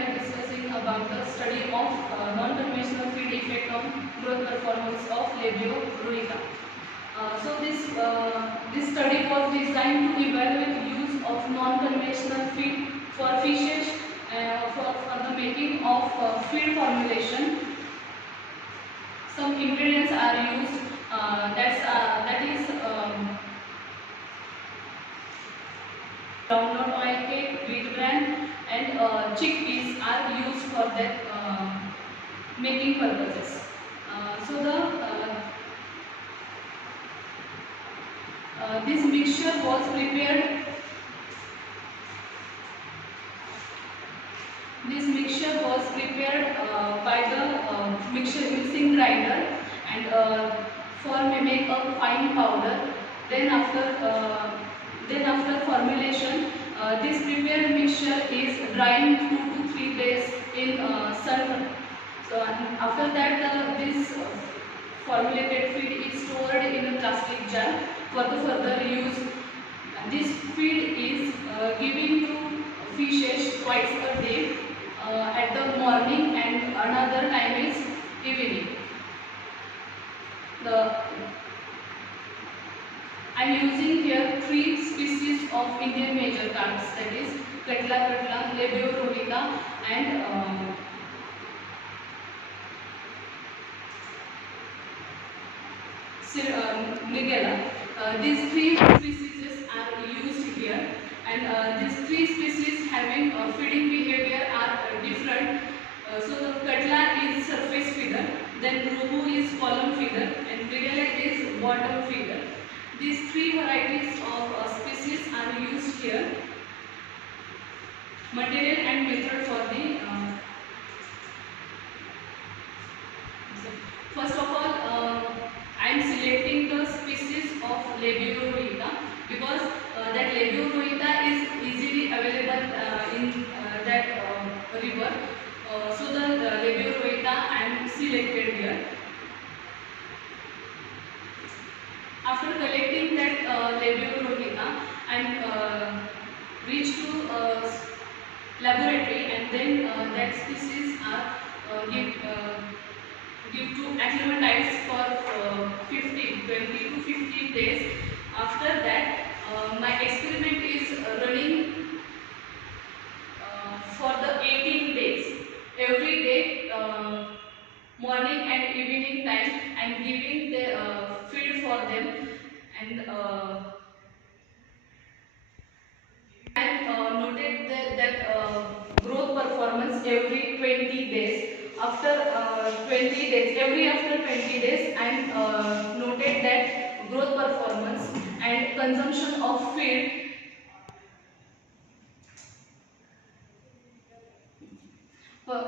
are discussing about the study of non-conventional feed effect on growth performance of labio ruica. This study was designed to evaluate use of non-conventional feed for fishes for the making of feed formulation. Some ingredients are used. That is groundnut oil cake, wheat bran, and chickpeas are used for that making purposes. So the this mixture was prepared. This mixture was prepared by the mixing grinder and for make a fine powder. Then after formulation, this prepared mixture is dried 2 to 3 days in sun. So after that, this formulated feed is stored in a plastic jar for the further use. This feed is given to fishes twice a day, at the morning and another time is evening. I am using here 3 species of Indian major carps, that is Katla, Labio rulica and Nigella. These 3 species are used here, and these 3 species having feeding behavior are different. So the Katla is surface feeder, then Rubu is column feeder, and Nigella is bottom feeder. These 3 varieties of species are used here. Material and method for the first of all, I am selecting the species of Labio ruica because that Labio ruica is easily available in that river. So the Labio ruica I am selected here. After collecting that Labio ruica, I am reached to laboratory, and then that species are give to acclimatize for 20 to 15 days. After that, my experiment is running for the 18 days. Every day, morning and evening time, I am giving the feed for them, and noted that growth performance every 20 days. After 20 days, after 20 days, I noted that growth performance and consumption of feed.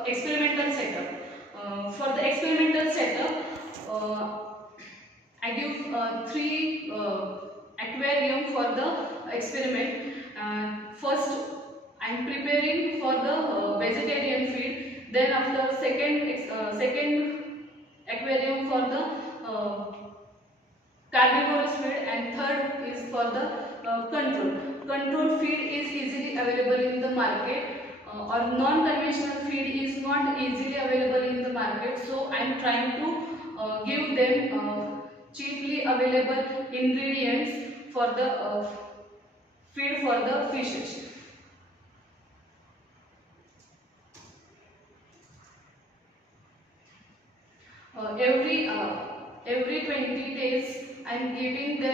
Experimental setup. For the experimental setup, I give 3 aquarium for the experiment. First, I am preparing for the vegetarian feed. Then after second aquarium for the carnivorous feed, and third is for the control. Control feed is easily available in the market, or non-conventional feed is not easily available in the market. So I am trying to give them cheaply available ingredients for the feed for the fishes. Every 20 days I am giving the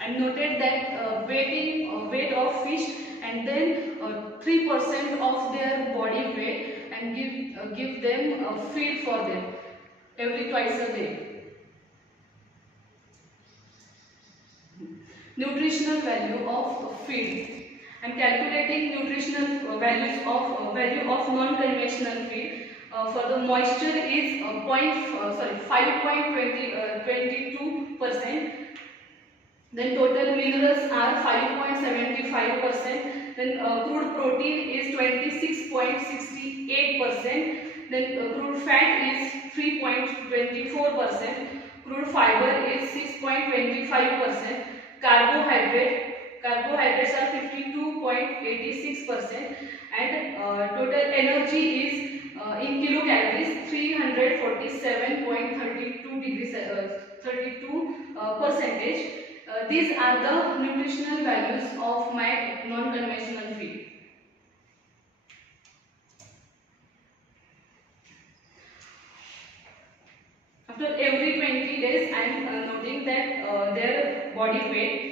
I noted that weight of fish, and then 3% of their body weight, and give them feed for them every twice a day. Nutritional value of feed. I am calculating nutritional value of non-conventional feed. For the moisture is 5.22%. Then total minerals are 5.75%. Then crude protein is 26.68%. Then crude fat is 3.24%. Crude fiber is 6.25%. Carbohydrates are 52.86%, and total energy is in kilocalories 347.32 degrees 32 percentage. These are the nutritional values of my non-conventional feed. After every 20 days, I am noting that their body weight.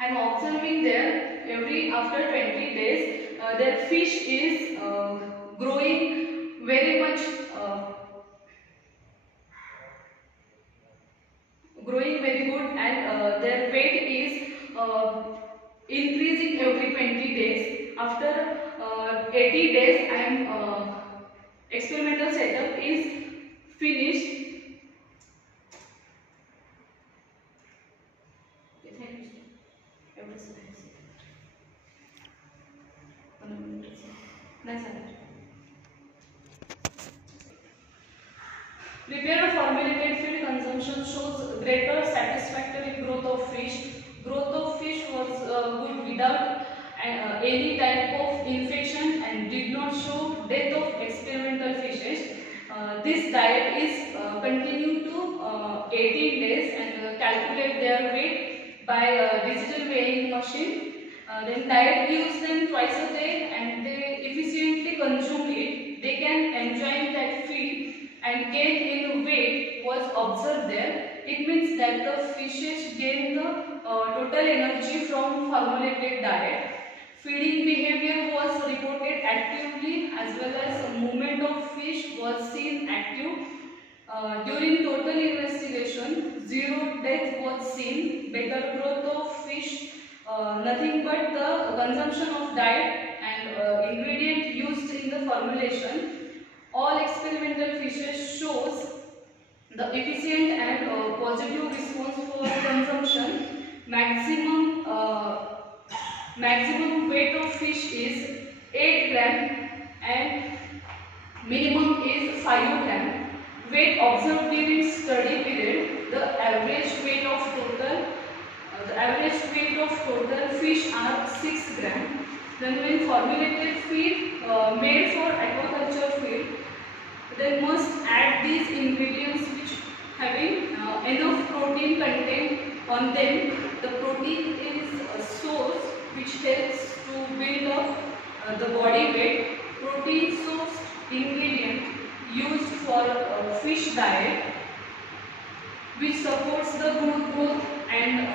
I am observing there after 20 days, their fish is growing very much, growing very good, and their weight is increasing every 20 days. After 80 days, I am experimental setup is finished. Prepare formulated feed consumption shows greater satisfactory growth of fish. Growth of fish was good without any type of infection and did not show death of experimental fishes. This diet is continued to 18 days and calculate their weight by digital weighing machine. Then diet gives them twice a day and they efficiently consume it. They can enjoy that feed and gain in weight was observed there. It means that the fishes gain the total energy from formulated diet. Feeding behavior was reported actively as well as movement of fish was seen active. During total investigation, zero death was seen, better growth of fish, nothing but the consumption of diet and ingredient used in the formulation. All experimental fishes shows the efficient and positive response for consumption. Maximum weight of fish is 8 gram and minimum is 5 gram. Weight observed during study period, the average weight of total fish are 6 gram. Then when formulated feed made for aquaculture feed, they must add these ingredients which having enough protein content on them. The protein is a source which helps to build up the body weight. Protein source ingredient used for fish diet which supports the good growth and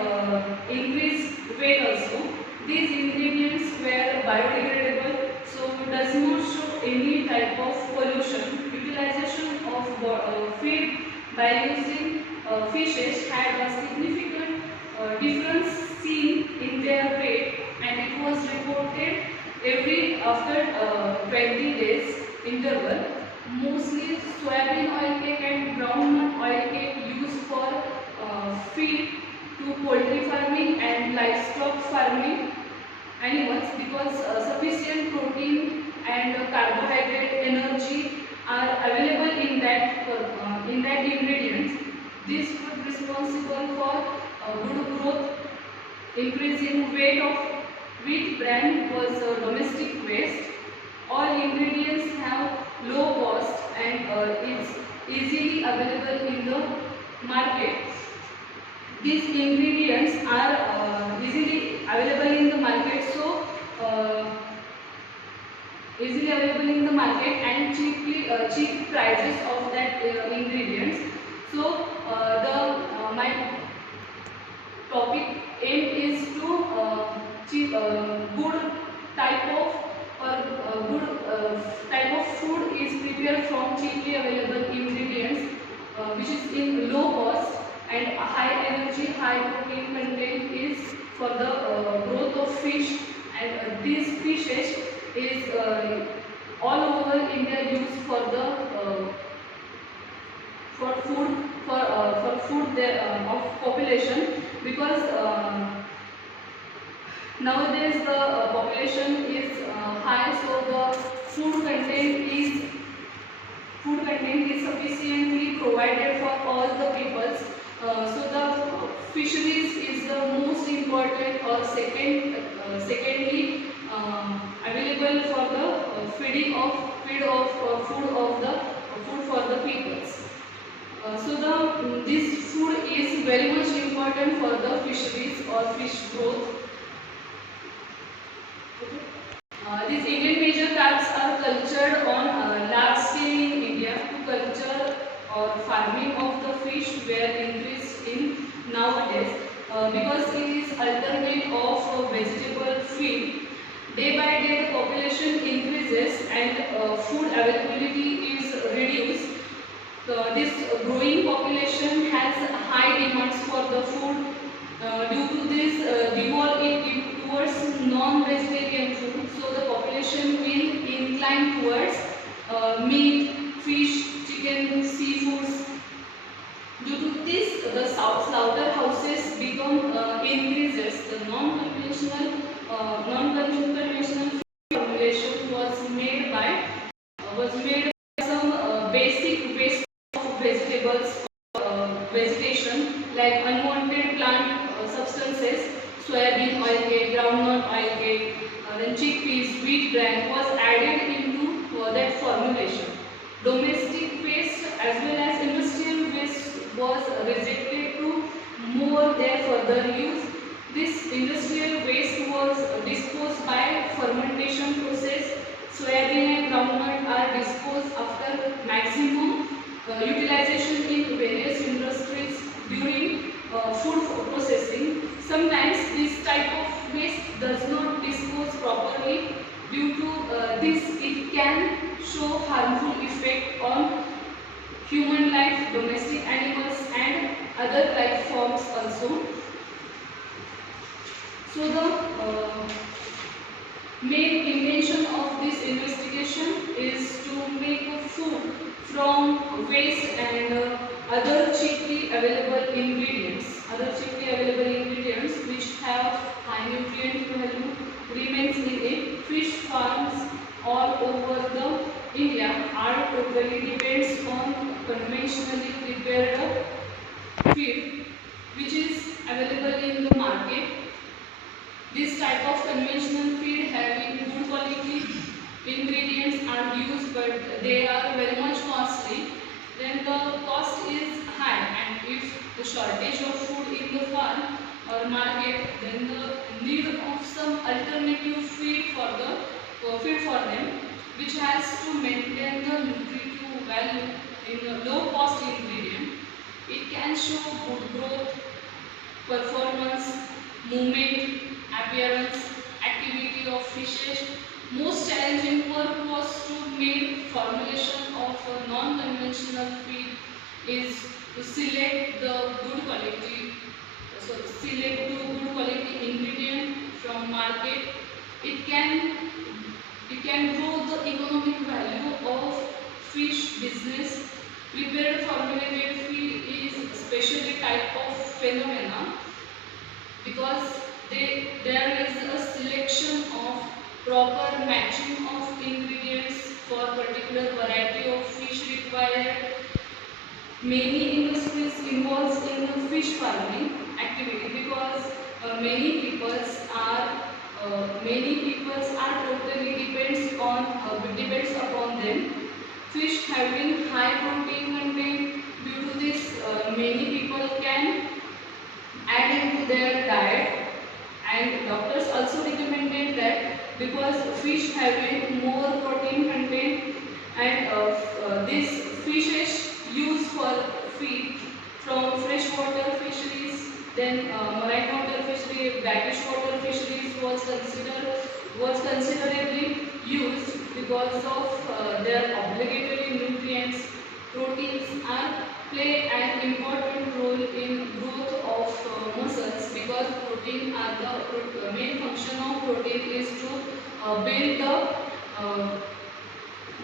increased weight also. These ingredients were biodegradable, so it does not show any type of pollution. Utilization of feed by using fishes had a significant difference seen in their weight, and it was reported after 20 days interval. Mostly soybean oil cake and brown oil cake used for feed to poultry farming and livestock farming animals, because sufficient protein and carbohydrate energy are available in that ingredients. This food responsible for good growth. Increasing weight of wheat bran was domestic waste. All ingredients have low cost and it's easily available in the market. These ingredients are easily available in the market, so easily available in the market and cheap prices of that ingredients. So my topic aim is to good type of food is prepared from cheaply available ingredients, which is in low cost and high energy, high protein content is for the growth of fish, and these fishes is all over India used for the for food of population, because nowadays the population is high, so the food content is sufficiently provided for all the peoples. So the fisheries is the important or secondly available for the food of the food for the peoples. This food is very much important for the fisheries or fish growth. These Indian major carps are cultured on large scale in India. To culture or farming of the fish were increased in nowadays because it is alternate of vegetable feed. Day by day the population increases and food availability is reduced. This growing population has high demands for the food. Due to this devolve towards non-vegetarian food, so the population will incline towards meat, fish, chicken, seafoods. Due to this, the slaughterhouses become increases. The non-conventional formulation was made by some basic waste of vegetables, vegetation like unwanted plant substances, soybean oil cake, groundnut oil cake, then chickpeas, wheat bran was added into that formulation. Domestic waste as well as industrial waste was rejected to more their further use. This industrial waste was disposed by fermentation process. Soybean and groundnut are disposed after maximum utilization in various industries during food processing. Sometimes this type of waste does not dispose properly. Due to this, it can show harmful effect on human life, domestic animals and other life forms also. So the main intention of this investigation is to make food from waste and other cheaply available ingredients. Which have high nutrient value remains in it. Fish farms all over the India are totally depends on conventionally prepared feed which is available in the market. This type of conventional feed having good quality ingredients are used, but they are very much costly. Then the cost is high, and if the shortage of food in the farm or market, then the need of some alternative feed for them, which has to maintain the nutritive value in a low cost ingredient. It can show good growth, performance, movement, appearance, activity of fishes. Most challenging work was to make formulation of a non-conventional feed is to select the good quality. So select the good quality ingredient from market. It can grow the economic value of fish business. Prepared formulated feed is especially type of phenomena because there is a selection of proper matching of ingredients for particular variety of fish required. Many industries involved in the fish farming activity because many peoples are totally depends upon them. Fish having high protein content. Due to this, many people can add into their diet, and doctors also recommended that because fish having more protein content and this fishes used for feed from freshwater fisheries, then marine water fishery, brackish water fisheries was considerably used because of their obligatory nutrients. Proteins are play an important role in growth of muscles because protein are the main function of protein is to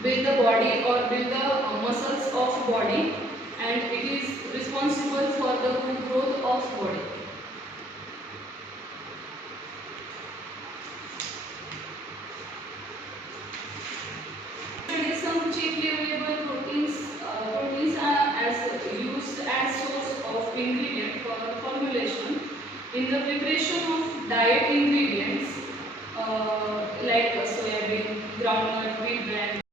build the body or build the muscles of body, and it is responsible for the good growth of body. Some cheaply available proteins. Proteins are used as source of ingredient for formulation. In the preparation of diet ingredients like soybean, groundnut, wheat bran,